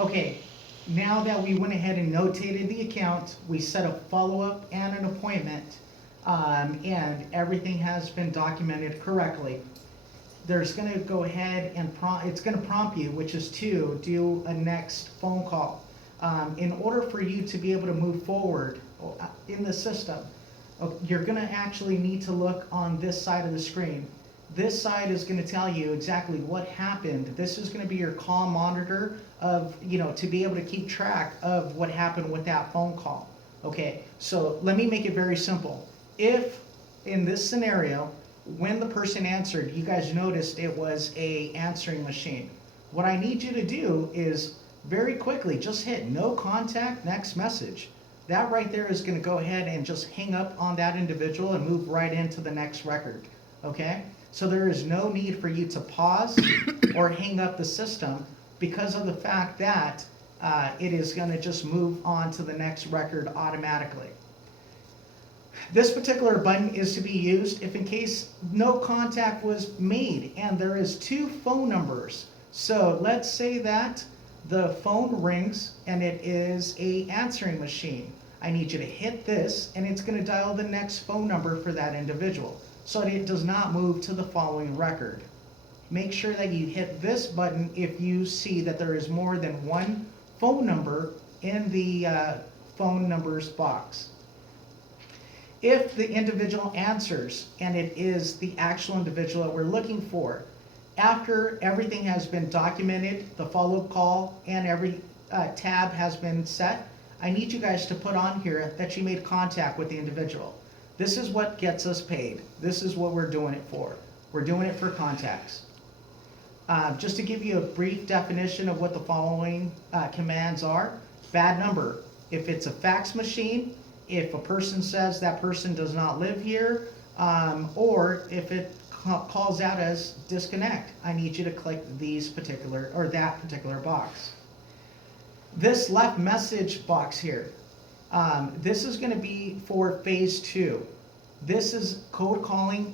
Okay, now that we went ahead and notated the account, we set a follow-up and an appointment, and everything has been documented correctly. There's gonna go ahead and it's gonna prompt you, which is to do a next phone call. In order for you to be able to move forward in the system, you're gonna actually need to look on this side of the screen. This side is gonna tell you exactly what happened. This is gonna be your call monitor of, to be able to keep track of what happened with that phone call. Okay, so let me make it very simple. If, in this scenario, when the person answered, you guys noticed it was a answering machine. What I need you to do is very quickly just hit no contact, next message. That right there is going to go ahead and just hang up on that individual and move right into the next record. Okay? So there is no need for you to pause or hang up the system because of the fact that it is going to just move on to the next record automatically. This particular button is to be used if in case no contact was made and there is two phone numbers. So let's say that the phone rings and it is a answering machine. I need you to hit this and it's going to dial the next phone number for that individual so that it does not move to the following record. Make sure that you hit this button if you see that there is more than one phone number in the phone numbers box. If the individual answers and it is the actual individual that we're looking for, after everything has been documented, the follow-up call and every tab has been set, I need you guys to put on here that you made contact with the individual. This is what gets us paid. This is what we're doing it for. We're doing it for contacts. Just to give you a brief definition of what the following commands are. Bad number. If it's a fax machine, if a person says that person does not live here, or if it calls out as disconnect, I need you to click these particular or that particular box. This left message box here, this is going to be for phase 2. This is code calling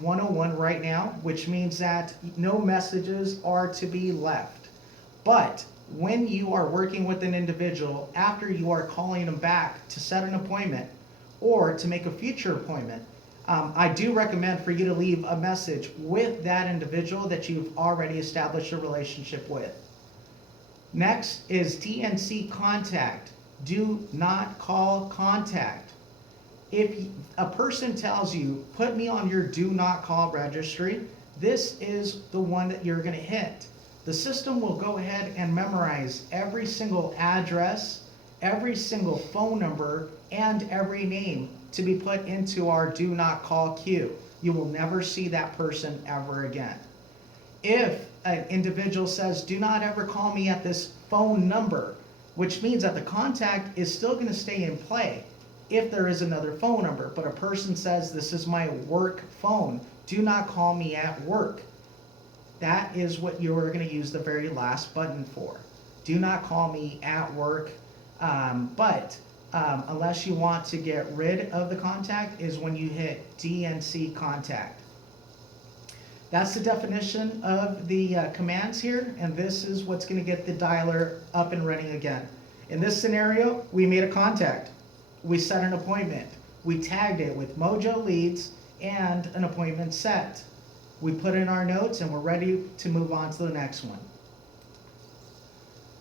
101 right now, which means that no messages are to be left. But when you are working with an individual, after you are calling them back to set an appointment or to make a future appointment, I do recommend for you to leave a message with that individual that you've already established a relationship with. Next is DNC contact. Do not call contact. If a person tells you, put me on your do not call registry, this is the one that you're going to hit. The system will go ahead and memorize every single address, every single phone number, and every name to be put into our do not call queue. You will never see that person ever again. If an individual says, do not ever call me at this phone number, which means that the contact is still going to stay in play if there is another phone number, but a person says, this is my work phone, do not call me at work. That is what you're going to use the very last button for. Do not call me at work, unless you want to get rid of the contact is when you hit DNC contact. That's the definition of the commands here, and this is what's going to get the dialer up and running again. In this scenario, we made a contact. We set an appointment. We tagged it with Mojo Leads and an appointment set. We put in our notes and we're ready to move on to the next one.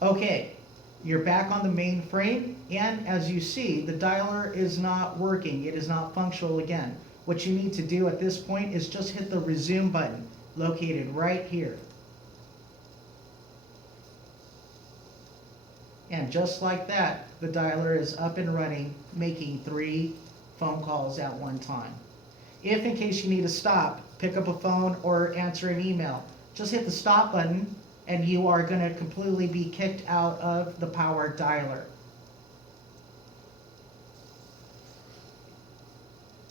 Okay, you're back on the main frame, and as you see, the dialer is not working. It is not functional again. What you need to do at this point is just hit the resume button located right here. And just like that, the dialer is up and running, making 3 phone calls at one time. If in case you need to stop, pick up a phone or answer an email, just hit the stop button and you are going to completely be kicked out of the power dialer.